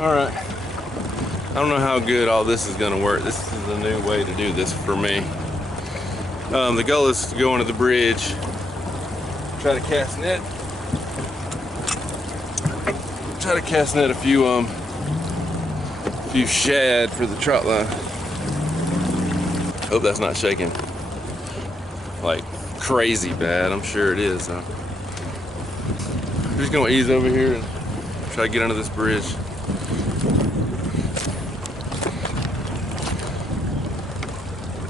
All right. I don't know how good all this is gonna work. This is a new way to do this for me. The goal is to go onto the bridge, try to cast net. Try to cast net a few shad for the trot line. Hope that's not shaking like crazy bad. I'm sure it is. I'm just gonna ease over here and try to get under this bridge.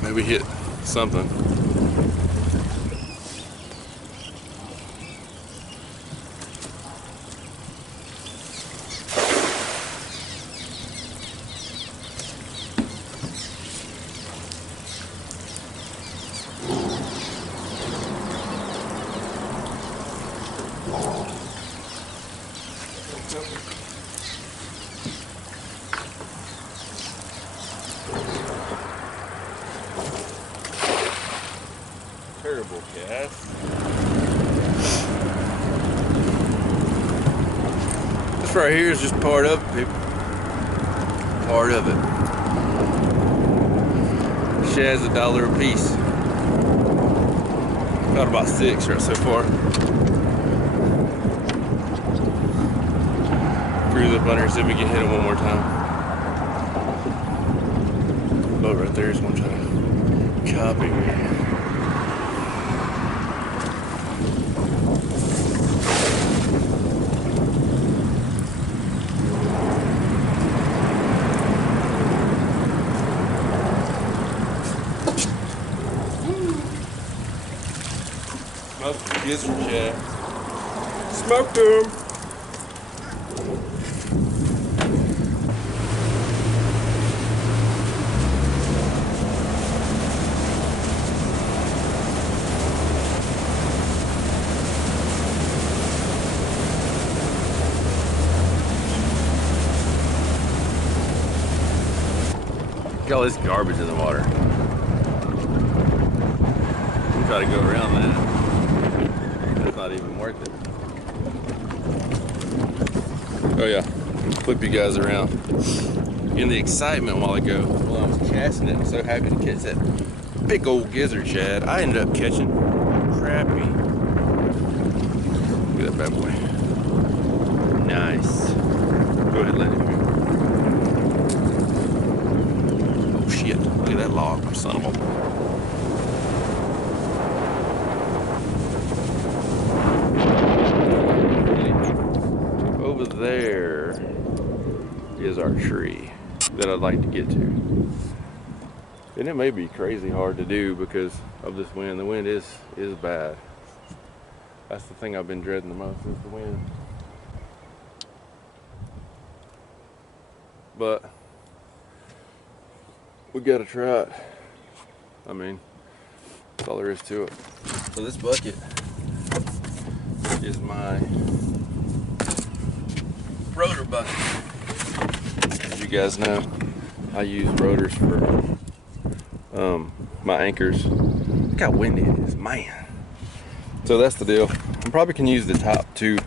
Maybe hit something. Terrible cast. This right here is just part of it, people. Part of it. Shad's $1 a piece. Got about 6 right so far. Cruise up under, see if we can hit it one more time. Boat right there is gonna try to copy me. Grizzly shad. Smoked them. Got all this garbage in the water. I'm trying to go around that. Not even worth it. Oh yeah, flip you guys around. In the excitement a while ago, while I was casting it, I'm so happy to catch that big old gizzard shad. I ended up catching crappie. Look at that bad boy. Nice. Go ahead, let it go. Oh shit, look at that log, son of a. Over there is our tree that I'd like to get to. And it may be crazy hard to do because of this wind. The wind is bad. That's the thing I've been dreading the most is the wind. But we gotta try it. I mean, that's all there is to it. So this bucket is my rotor bucket. As you guys know, I use rotors for my anchors. Look how windy it is, man. So that's the deal. I probably can use the top to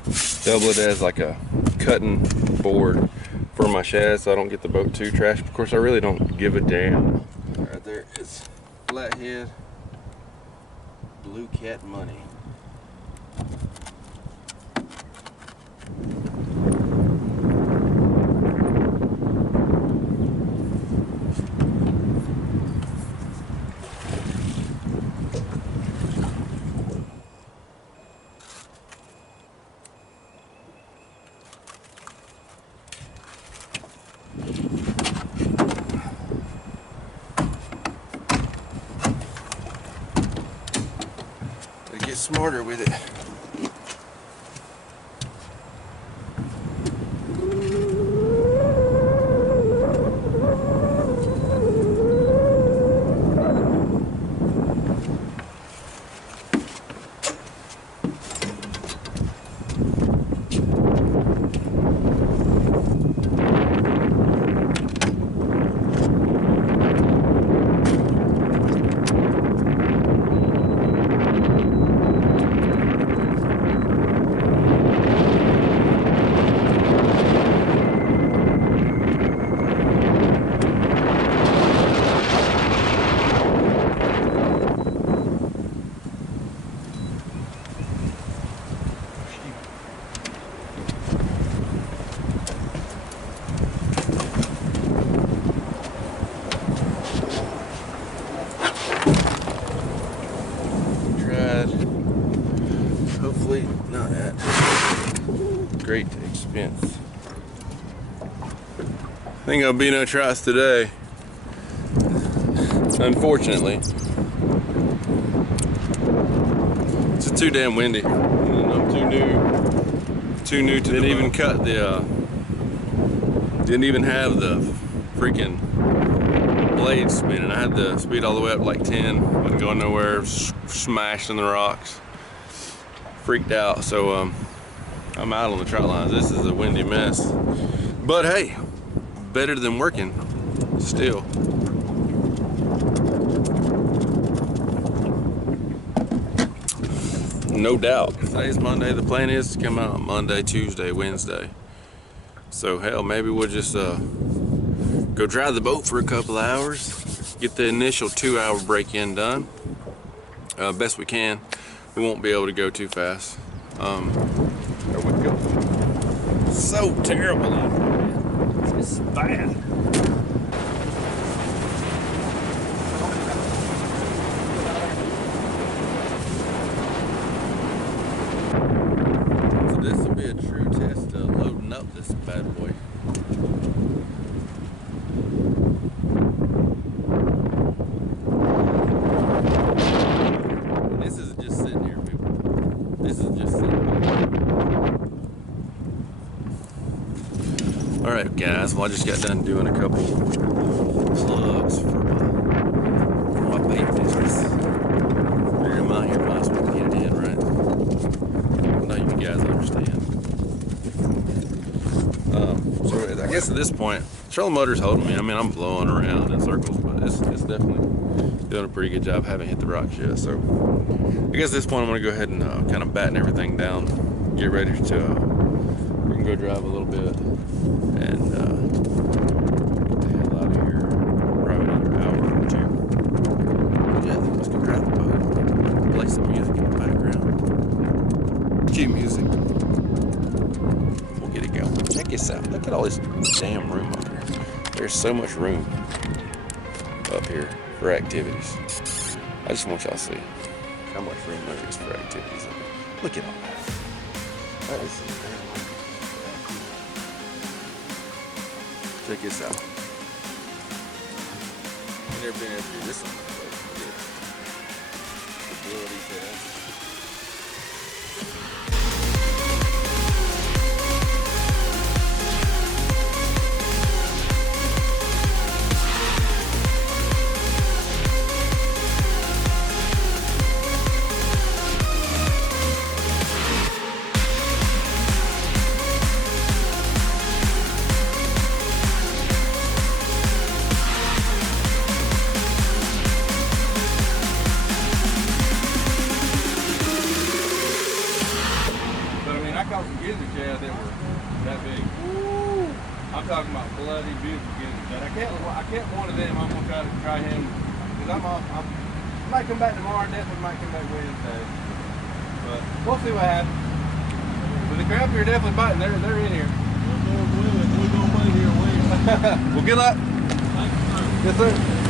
double it as like a cutting board for my shad so I don't get the boat too trashed. Of course, I really don't give a damn. Right there is flathead blue cat money. Get smarter with it. expense. Ain't gonna be no trots today, unfortunately. It's just too damn windy. And I'm too new to didn't even cut the didn't even have the freaking blade spinning. I had the speed all the way up to like 10, wasn't going nowhere, smashing the rocks. Freaked out, so I'm out on the Trotline. This is a windy mess. But hey, better than working, still. No doubt. Today's Monday. The plan is to come out on Monday, Tuesday, Wednesday. So hell, maybe we'll just go drive the boat for a couple hours, get the initial 2-hour break-in done, best we can. We won't be able to go too fast. There we go. So terrible out here. It's bad. So this will be a true test of loading up this bad boy. This isn't just sitting here, people. This is just sitting here. Alright guys, well I just got done doing a couple plugs for my bait business. Figured I'm out here, might as well get it in, right? I know you guys understand. So I guess at this point, trolling motor's holding me. I mean, I'm blowing around in circles, but it's definitely doing a pretty good job. Haven't hit the rocks yet, so I guess at this point I'm gonna go ahead and kind of batten everything down, get ready to we can go drive a little bit and get the hell out of here. Probably another hour or two. Yeah, let's go drive the boat. Play some music in the background. Cue music. We'll get it going. Check this out. Look at all this damn room up here. There's so much room up here for activities. I just want y'all to see how much room there is for activities up here. Look at all that. That is incredible. Check this out. I've never been able to do this on my boat. Stability there. I caught some grizzly shad that were that big. Woo. I'm talking about bloody beautiful grizzly shad. I kept one of them. I'm gonna try him because I might come back tomorrow. Definitely might come back Wednesday. But we'll see what happens. But the crab here definitely biting. They're in here. We're gonna play here. Well, good luck. Thank you, sir. Yes, sir.